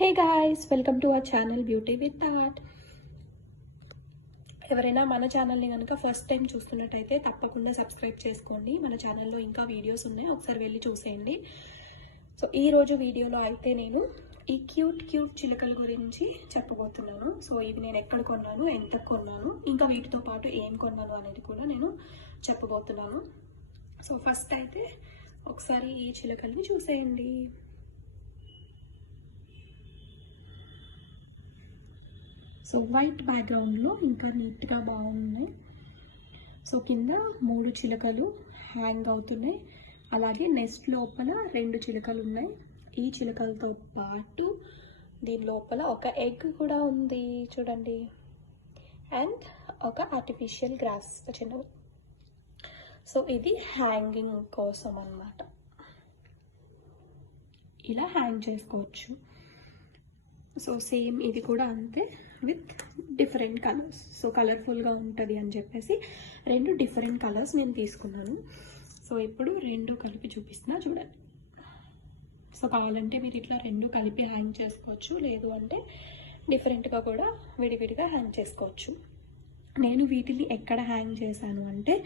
Hey guys, welcome to our channel beauty with art. ఎవరైనా మన ఛానల్ని కనుక ఫస్ట్ టైం చూస్తున్నట్టయితే తప్పకుండా సబ్స్క్రైబ్ చేసుకోండి. మన ఛానల్లో ఇంకా వీడియోస్ ఉన్నాయి, ఒకసారి వెళ్ళి చూసేయండి. సో ఈరోజు వీడియోలో అయితే నేను ఈ క్యూట్ చిలుకల గురించి చెప్పబోతున్నాను. సో ఇవి నేను ఎక్కడ కొన్నాను, ఎంత కొన్నాను, ఇంకా వీటితో పాటు ఏం కొన్నాను అనేది కూడా నేను చెప్పబోతున్నాను. సో ఫస్ట్ అయితే ఒకసారి ఈ చిలుకల్ని చూసేయండి. సో వైట్ బ్యాక్గ్రౌండ్లో ఇంకా నీట్గా బాగున్నాయి. సో కింద 3 చిలుకలు హ్యాంగ్ అవుతున్నాయి. అలాగే నెస్ట్ లోపల 2 చిలుకలు ఉన్నాయి. ఈ చిలుకలతో పాటు దీని లోపల ఒక ఎగ్ కూడా ఉంది చూడండి, అండ్ ఒక ఆర్టిఫిషియల్ గ్రాస్ చిన్న. సో ఇది హ్యాంగింగ్ కోసం అన్నమాట, ఇలా హ్యాంగ్ చేసుకోవచ్చు. సో సేమ్ ఇది కూడా అంతే, విత్ డిఫరెంట్ కలర్స్. సో కలర్ఫుల్గా ఉంటుంది అని చెప్పేసి 2 డిఫరెంట్ కలర్స్ నేను తీసుకున్నాను. సో ఇప్పుడు 2 కలిపి చూపిస్తున్నా చూడండి. సో కావాలంటే మీరు ఇట్లా 2 కలిపి హ్యాంగ్ చేసుకోవచ్చు, లేదు అంటే డిఫరెంట్గా కూడా విడివిడిగా హ్యాంగ్ చేసుకోవచ్చు. నేను వీటిని ఎక్కడ హ్యాంగ్ చేశాను అంటే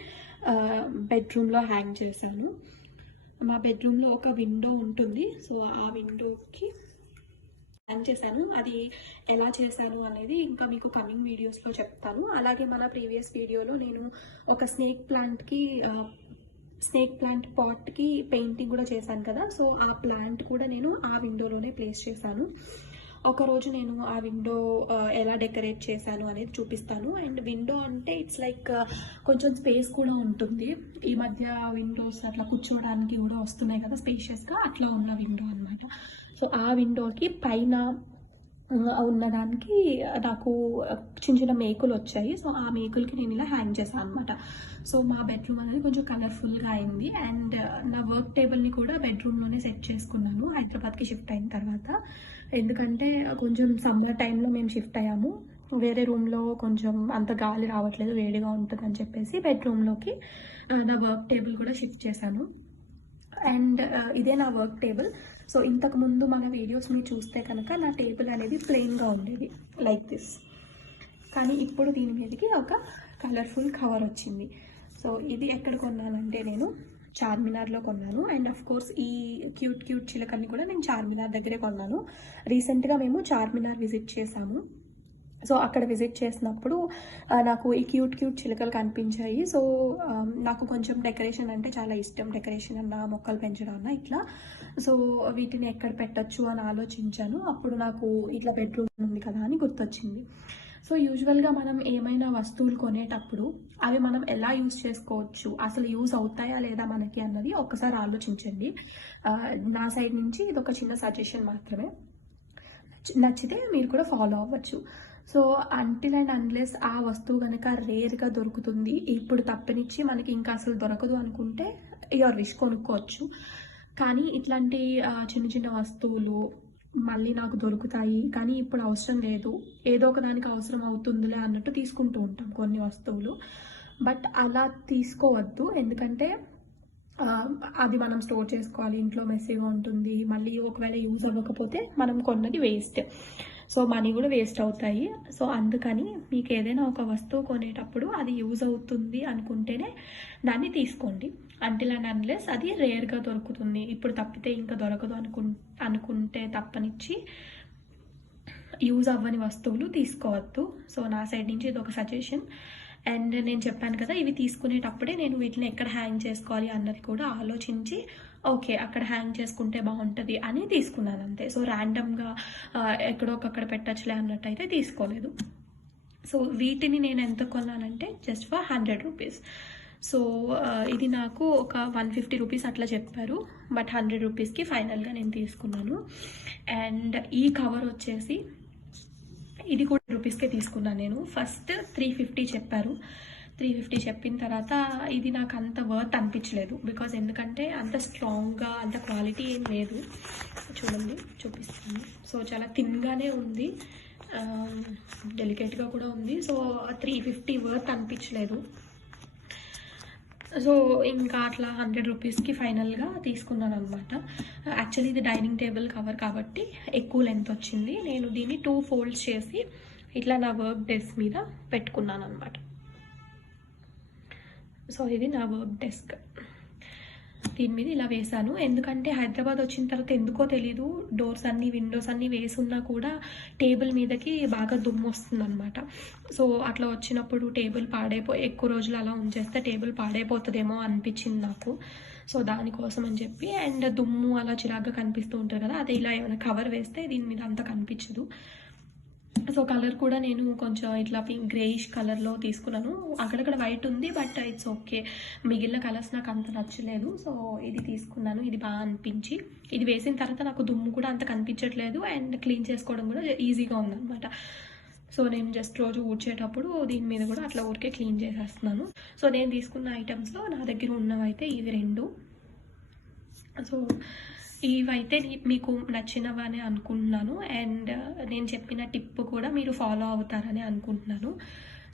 బెడ్రూమ్లో హ్యాంగ్ చేశాను. మా బెడ్రూమ్లో ఒక విండో ఉంటుంది. సో ఆ విండోకి హ్యాంగ్ చేశాను. అది ఎలా చేశాను అనేది ఇంకా మీకు కమింగ్ వీడియోస్లో చెప్తాను. అలాగే మన ప్రీవియస్ వీడియోలో నేను ఒక స్నేక్ ప్లాంట్ పాట్కి పెయింటింగ్ కూడా చేశాను కదా. సో ఆ ప్లాంట్ కూడా నేను ఆ విండోలోనే ప్లేస్ చేశాను. ఒకరోజు నేను ఆ విండో ఎలా డెకరేట్ చేశాను అనేది చూపిస్తాను. అండ్ విండో అంటే ఇట్స్ లైక్ కొంచెం స్పేస్ కూడా ఉంటుంది. ఈ మధ్య విండోస్ అట్లా కూర్చోవడానికి కూడా వస్తున్నాయి కదా స్పేషియస్గా, అట్లా ఉన్న విండో అనమాట. సో ఆ విండోకి పైన ఉన్నదానికి నాకు చిన్న చిన్న మేకులు వచ్చాయి. సో ఆ మేకులకి నేను ఇలా హ్యాంగ్ చేశాను అనమాట. సో మా బెడ్రూమ్ అనేది కొంచెం కలర్ఫుల్గా అయింది. అండ్ నా వర్క్ టేబుల్ని కూడా బెడ్రూమ్లోనే సెట్ చేసుకున్నాను హైదరాబాద్కి షిఫ్ట్ అయిన తర్వాత. ఎందుకంటే కొంచెం సమ్మర్ టైంలో మేము షిఫ్ట్ అయ్యాము. వేరే రూమ్లో కొంచెం అంత గాలి రావట్లేదు, వేడిగా ఉంటుందని చెప్పేసి బెడ్రూమ్లోకి నా వర్క్ టేబుల్ కూడా షిఫ్ట్ చేశాను. అండ్ ఇదే నా వర్క్ టేబుల్. సో ఇంతకు ముందు మన వీడియోస్ మీరు చూస్తే కనుక నా టేబుల్ అనేది ప్లెయిన్గా ఉండేది లైక్ దిస్. కానీ ఇప్పుడు దీని మీదకి ఒక కలర్ఫుల్ కవర్ వచ్చింది. సో ఇది ఎక్కడ కొన్నానంటే నేను చార్మినార్లో కొన్నాను. అండ్ అఫ్ కోర్స్ ఈ క్యూట్ చిలకల్ని కూడా నేను చార్మినార్ దగ్గరే కొన్నాను. రీసెంట్గా మేము చార్మినార్ విజిట్ చేసాము. సో అక్కడ విజిట్ చేసినప్పుడు నాకు ఈ క్యూట్ చిలుకలు కనిపించాయి. సో నాకు కొంచెం డెకరేషన్ అంటే చాలా ఇష్టం, డెకరేషన్ అన్న, మొక్కలు పెంచడం అన్న ఇట్లా. సో వీటిని ఎక్కడ పెట్టచ్చు అని ఆలోచించాను. అప్పుడు నాకు ఇట్లా బెడ్రూమ్ ఉంది కదా అని గుర్తొచ్చింది. సో యూజువల్గా మనం ఏమైనా వస్తువులు కొనేటప్పుడు అవి మనం ఎలా యూజ్ చేసుకోవచ్చు, అసలు యూజ్ అవుతాయా లేదా మనకి అన్నది ఒక్కసారి ఆలోచించండి. నా సైడ్ నుంచి ఇది ఒక చిన్న సజెషన్ మాత్రమే, నచ్చితే మీరు కూడా ఫాలో అవ్వచ్చు. సో అంటిల్ అండ్ అన్లెస్ ఆ వస్తువు కనుక రేర్గా దొరుకుతుంది, ఇప్పుడు తప్పనిచ్చి మనకి ఇంకా అసలు దొరకదు అనుకుంటే యువర్ విష్ కొనుక్కోవచ్చు. కానీ ఇట్లాంటి చిన్న చిన్న వస్తువులు మళ్ళీ నాకు దొరుకుతాయి కానీ ఇప్పుడు అవసరం లేదు, ఏదో ఒక దానికి అవసరం అవుతుందిలే అన్నట్టు తీసుకుంటూ ఉంటాం కొన్ని వస్తువులు. బట్ అలా తీసుకోవద్దు, ఎందుకంటే అది మనం స్టోర్ చేసుకోవాలి, ఇంట్లో మెస్సీగా ఉంటుంది, మళ్ళీ ఒకవేళ యూజ్ అవ్వకపోతే మనం కొన్నది వేస్ట్. సో మనీ కూడా వేస్ట్ అవుతాయి. సో అందుకని మీకు ఏదైనా ఒక వస్తువు కొనేటప్పుడు అది యూజ్ అవుతుంది అనుకుంటేనే దాన్ని తీసుకోండి. అంటిల్ అండ్ అన్లెస్ అది రేర్గా దొరుకుతుంది, ఇప్పుడు తప్పితే ఇంకా దొరకదు అనుకుంటే తప్పనిచ్చి యూజ్ అవ్వని వస్తువులు తీసుకోవద్దు. సో నా సైడ్ నుంచి ఇది ఒక సజెషన్. అండ్ నేను చెప్పాను కదా, ఇవి తీసుకునేటప్పుడే నేను వీటిని ఎక్కడ హ్యాంగ్ చేసుకోవాలి అన్నది కూడా ఆలోచించి ఓకే అక్కడ హ్యాంగ్ చేసుకుంటే బాగుంటుంది అని తీసుకున్నాను అంతే. సో ర్యాండమ్గా ఎక్కడో ఒకక్కడ పెట్టచ్చులే అన్నట్టు అయితే తీసుకోలేదు. సో వీటిని నేను ఎంత కొన్నానంటే జస్ట్ ఫర్ 100 రూపీస్. సో ఇది నాకు ఒక 150 రూపీస్ అట్లా చెప్పారు, బట్ 100 రూపీస్కి ఫైనల్గా నేను తీసుకున్నాను. అండ్ ఈ కవర్ వచ్చేసి ఇది కూడా రూపీస్కే తీసుకున్నాను నేను. ఫస్ట్ 350 చెప్పారు. 350 చెప్పిన తర్వాత ఇది నాకు అంత వర్త్ అనిపించలేదు, బికాజ్ ఎందుకంటే అంత స్ట్రాంగ్గా అంత క్వాలిటీ ఏం లేదు. చూడండి చూపిస్తాను. సో చాలా థిన్గానే ఉంది, డెలికేట్గా కూడా ఉంది. సో 350 వర్త్ అనిపించలేదు. సో ఇంకా అట్లా 100 రూపీస్కి ఫైనల్గా తీసుకున్నాను అనమాట. యాక్చువల్లీ ఇది డైనింగ్ టేబుల్ కవర్ కాబట్టి ఎక్కువ లెంత్ వచ్చింది. నేను దీన్ని 2 ఫోల్డ్స్ చేసి ఇట్లా నా వర్క్ డెస్క్ మీద పెట్టుకున్నాను అనమాట. సో ఇది నా వర్క్ డెస్క్. దీని మీద ఇలా వేశాను. ఎందుకంటే హైదరాబాద్ వచ్చిన తర్వాత ఎందుకో తెలీదు, డోర్స్ అన్నీ విండోస్ అన్నీ వేసున్నా కూడా టేబుల్ మీదకి బాగా దుమ్ము వస్తుందన్నమాట. సో అట్లా వచ్చినప్పుడు టేబుల్ ఎక్కువ రోజులు అలా ఉంచేస్తే టేబుల్ పాడైపోతుందేమో అనిపించింది నాకు. సో దానికోసం అని చెప్పి, అండ్ దుమ్ము అలా చిరాగ్గా కనిపిస్తూ ఉంటుంది కదా, అదే ఇలా ఏమైనా కవర్ వేస్తే దీని మీద అంత కనిపించదు. సో కలర్ కూడా నేను కొంచెం ఇట్లా పింక్ గ్రేయిష్ కలర్లో తీసుకున్నాను. అక్కడక్కడ వైట్ ఉంది, బట్ ఇట్స్ ఓకే. మిగిలిన కలర్స్ నాకు అంత నచ్చలేదు. సో ఇది తీసుకున్నాను. ఇది బాగా అనిపించి, ఇది వేసిన తర్వాత నాకు దుమ్ము కూడా అంత కనిపించట్లేదు, అండ్ క్లీన్ చేసుకోవడం కూడా ఈజీగా ఉందన్నమాట. సో నేను జస్ట్ రోజు ఊడ్చేటప్పుడు దీని మీద కూడా అట్లా ఊరికే క్లీన్ చేసేస్తున్నాను. సో నేను తీసుకున్న ఐటమ్స్లో నా దగ్గర ఉన్నవైతే ఇవి 2. సో ఇవైతే మీకు నచ్చినవని అనుకుంటున్నాను, అండ్ నేను చెప్పిన టిప్ కూడా మీరు ఫాలో అవుతారని అనుకుంటున్నాను.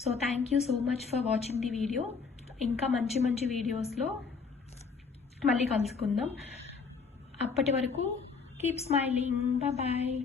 So thank you so much for watching the video. ఇంకా మంచి మంచి వీడియోస్లో మళ్ళీ కలుసుకుందాం. అప్పటి వరకు కీప్ స్మైలింగ్. బాయ్.